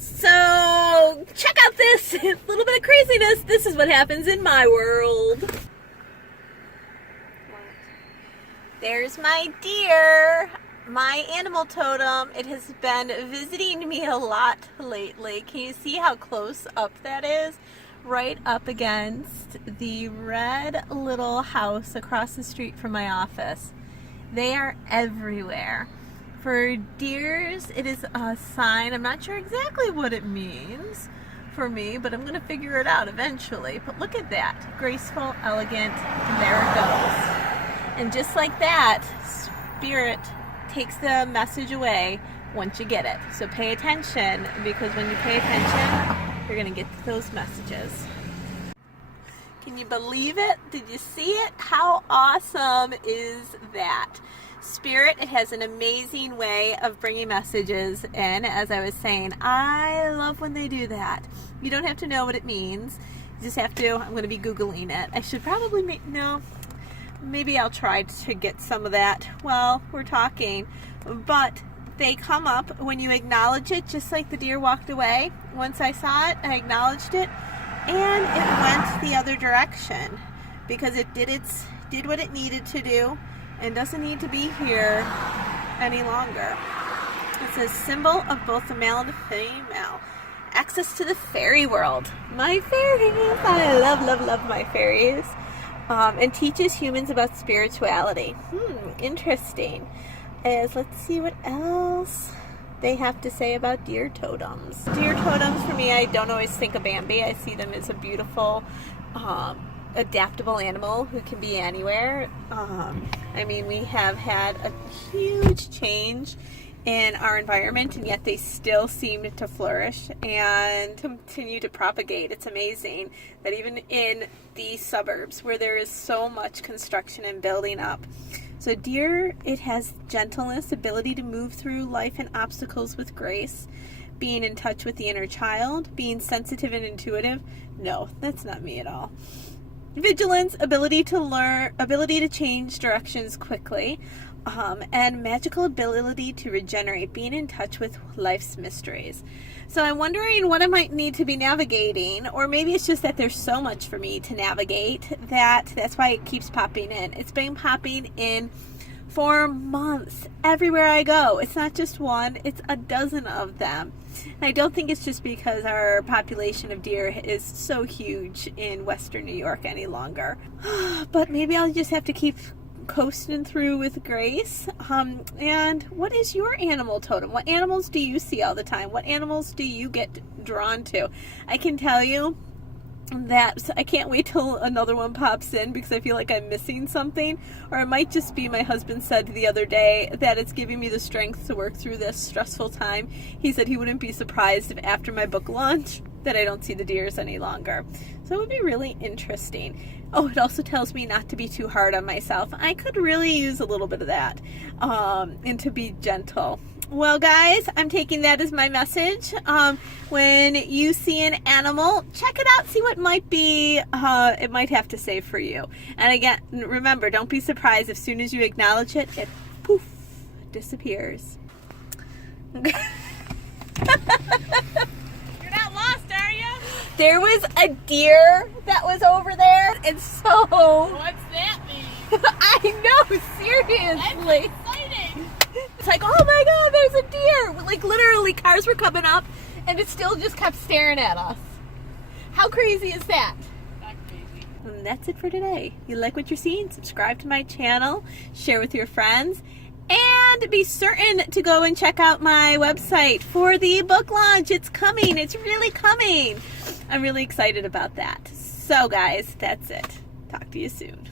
So, check out this little bit of craziness. This is what happens in my world. There's my deer, my animal totem. It has been visiting me a lot lately. Can you see how close up that is? Right up against the red little house across the street from my office. They are everywhere. For deers, it is a sign. I'm not sure exactly what it means for me, but I'm going to figure it out eventually. But look at that. Graceful, elegant, and there it goes. And just like that, Spirit takes the message away once you get it. So pay attention, because when you pay attention, you're going to get those messages. Can you believe it? Did you see it? How awesome is that? Spirit, it has an amazing way of bringing messages in. As I was saying, I love when they do that. You don't have to know what it means. You just have to. I'm going to be Googling it. I should probably no. Maybe I'll try to get some of that while we're talking. But they come up when you acknowledge it, just like the deer walked away. Once I saw it, I acknowledged it, and it went the other direction because it did what it needed to do and doesn't need to be here any longer. It's a symbol of both the male and the female. Access to the fairy world. My fairies! I love my fairies. And teaches humans about spirituality. Interesting. Let's see what else they have to say about deer totems. Deer totems, for me, I don't always think of Bambi. I see them as a beautiful, adaptable animal who can be anywhere. I mean, we have had a huge change in our environment, and yet they still seem to flourish and continue to propagate. It's amazing that even in the suburbs where there is so much construction and building up. So deer, it has gentleness, ability to move through life and obstacles with grace, being in touch with the inner child, being sensitive and intuitive. No, that's not me at all. Vigilance, ability to learn, ability to change directions quickly, and magical ability to regenerate, being in touch with life's mysteries. So I'm wondering what I might need to be navigating, or maybe it's just that there's so much for me to navigate that's why it keeps popping in. It's been popping in for months everywhere I go. It's not just one, it's a dozen of them. And I don't think it's just because our population of deer is so huge in Western New York any longer. But maybe I'll just have to keep coasting through with grace. And what is your animal totem? What animals do you see all the time? What animals do you get drawn to? I can tell you that I can't wait till another one pops in because I feel like I'm missing something. Or it might just be, my husband said the other day that it's giving me the strength to work through this stressful time. He said he wouldn't be surprised if after my book launch that I don't see the deers any longer. So it would be really interesting. Oh, it also tells me not to be too hard on myself. I could really use a little bit of that, and to be gentle. Well, guys, I'm taking that as my message. When you see an animal, check it out, see what might be, it might have to say for you. And again, remember, don't be surprised as soon as you acknowledge it, it poof, disappears. You're not lost, are you? There was a deer that was over there, and so... What's that mean? I know, seriously. That's exciting. It's like, oh my God, there's a deer. Like, literally, cars were coming up, and it still just kept staring at us. How crazy is that? Not crazy. And that's it for today. You like what you're seeing? Subscribe to my channel, share with your friends, and be certain to go and check out my website for the book launch. It's coming. It's really coming. I'm really excited about that. So, guys, that's it. Talk to you soon.